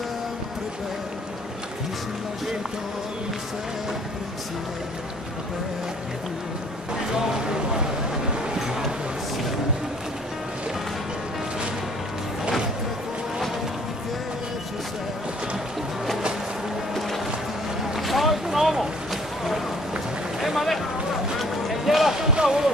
No, es un homo. Male. Lleva su cavolo.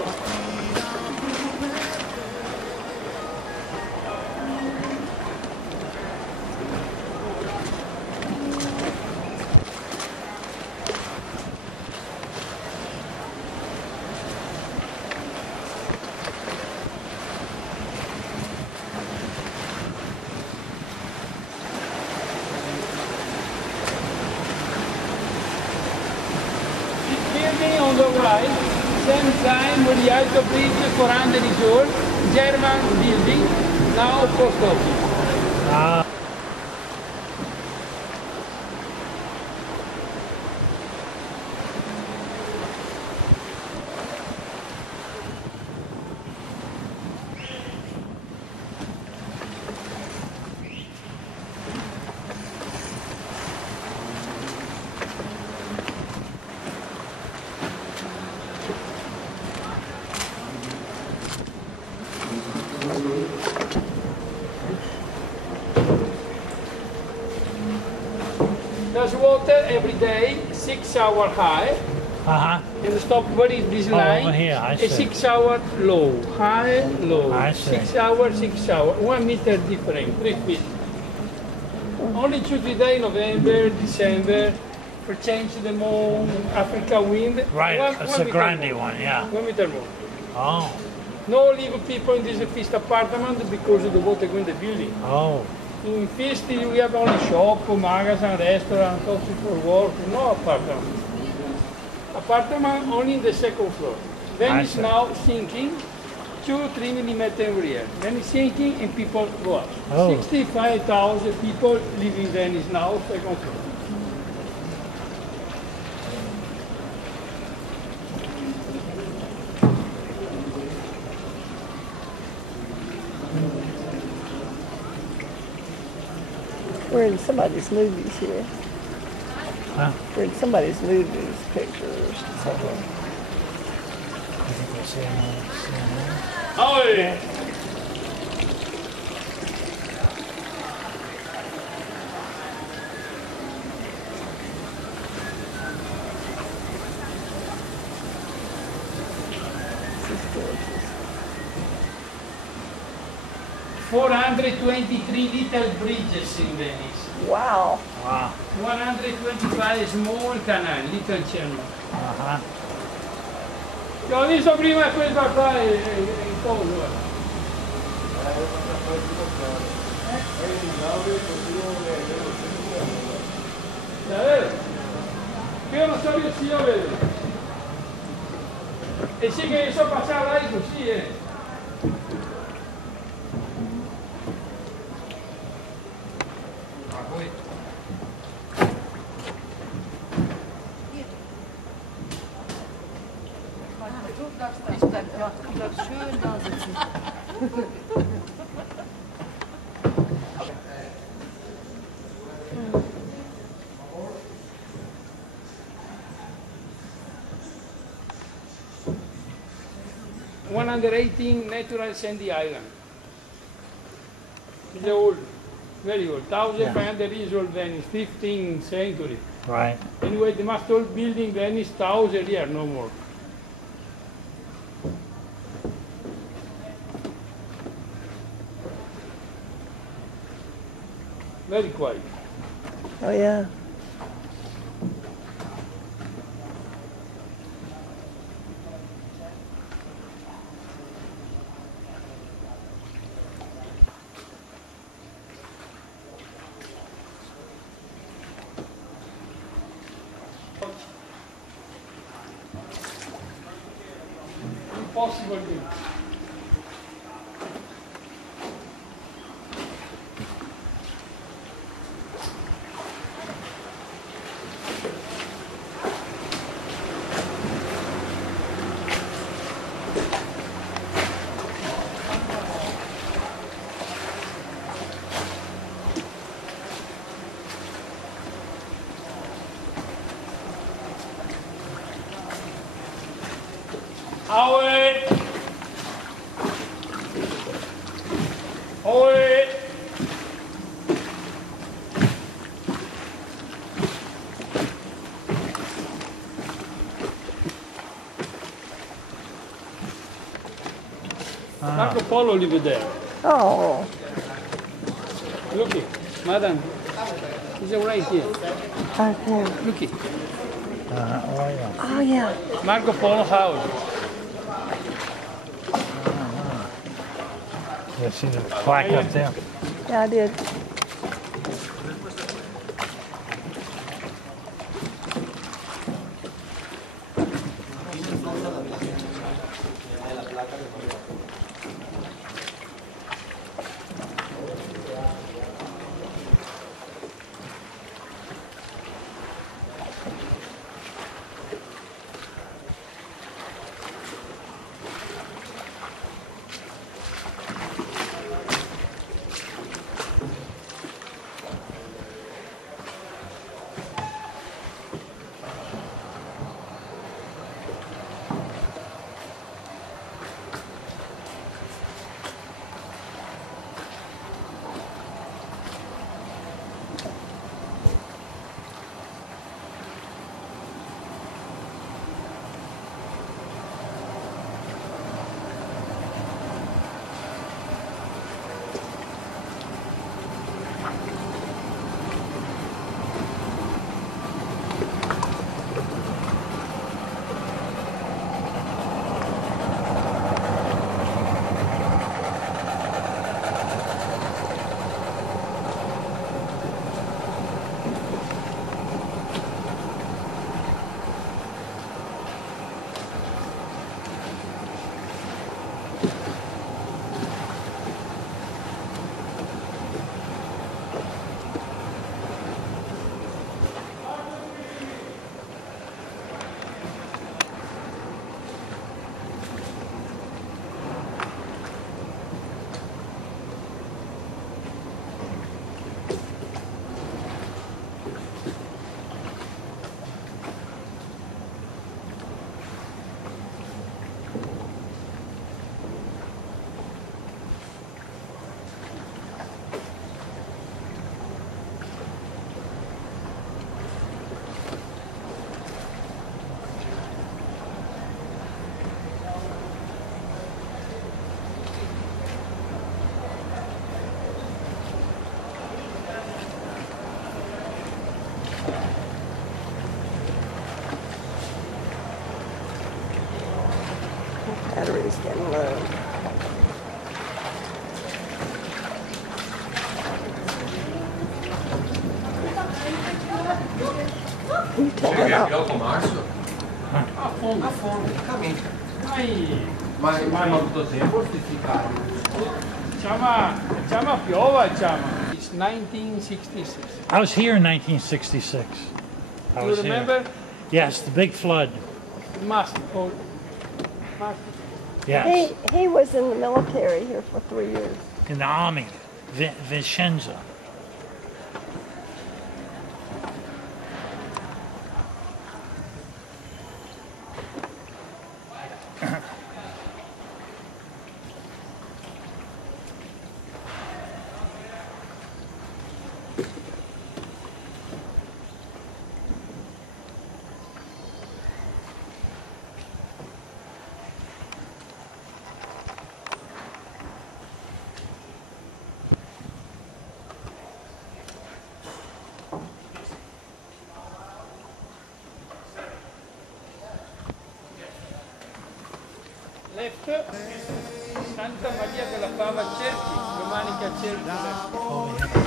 On the right, same time with the Alto Bridge, 400 years old, German building, now post office. There's water every day, 6 hours high. And stop very this line. Over here, I see. 6 hours low, high, low. I see. 6 hours, 6 hours. 1 meter different, 3 feet. Only 2-3 days, November, December, for change the more Africa wind. Right, it's a grande one, yeah. 1 meter more. Oh. No live people in this fixed apartment because of the water going in the building. Oh. In Fist we have only shop, magazine, restaurant, office for work, no apartment. Apartment only in the second floor. Venice now sinking, 2-3 millimeters every year. Venice sinking and people go up. Oh. 65,000 people live in Venice now, second floor. We're in somebody's movies here. Huh? We're in somebody's movies, pictures, something. Oh, yeah. This is gorgeous. 423 little bridges in Venice. Wow. Wow. 125 small canal, little channel. Ho visto prima questa qua e cosa. Io non so riuscito a vedere. E sì che so passare là così, Du bleibst schön da sitzen. 118 natural sandy island. It's old, very old. 1,500 years old Venice, 15th century. Right. Anyway, the most old building Venice, 1,000 years, no more. Very quiet. Oh, yeah. Impossible thing. Away! Away! Marco Polo live there. Oh. Look it, madam. He's right here. Okay. Look it. Oh, yeah. Oh, yeah. Marco Polo house. You see the plaque up there? Yeah, I did. Battery's getting low. You take it out. Dopo marzo? A fondo. Cammino. Ma hai avuto tempo a sticcare? Chiama piova, chiama. It's 1966. I was here in 1966. I Do you was here. remember? Yes, the big flood. Must. Oh, must. Yes, He was in the military here for 3 years. in the army, Vicenza. Left, Santa Maria della Pava Cerchi, Domenica Cerchi. Oh, yeah.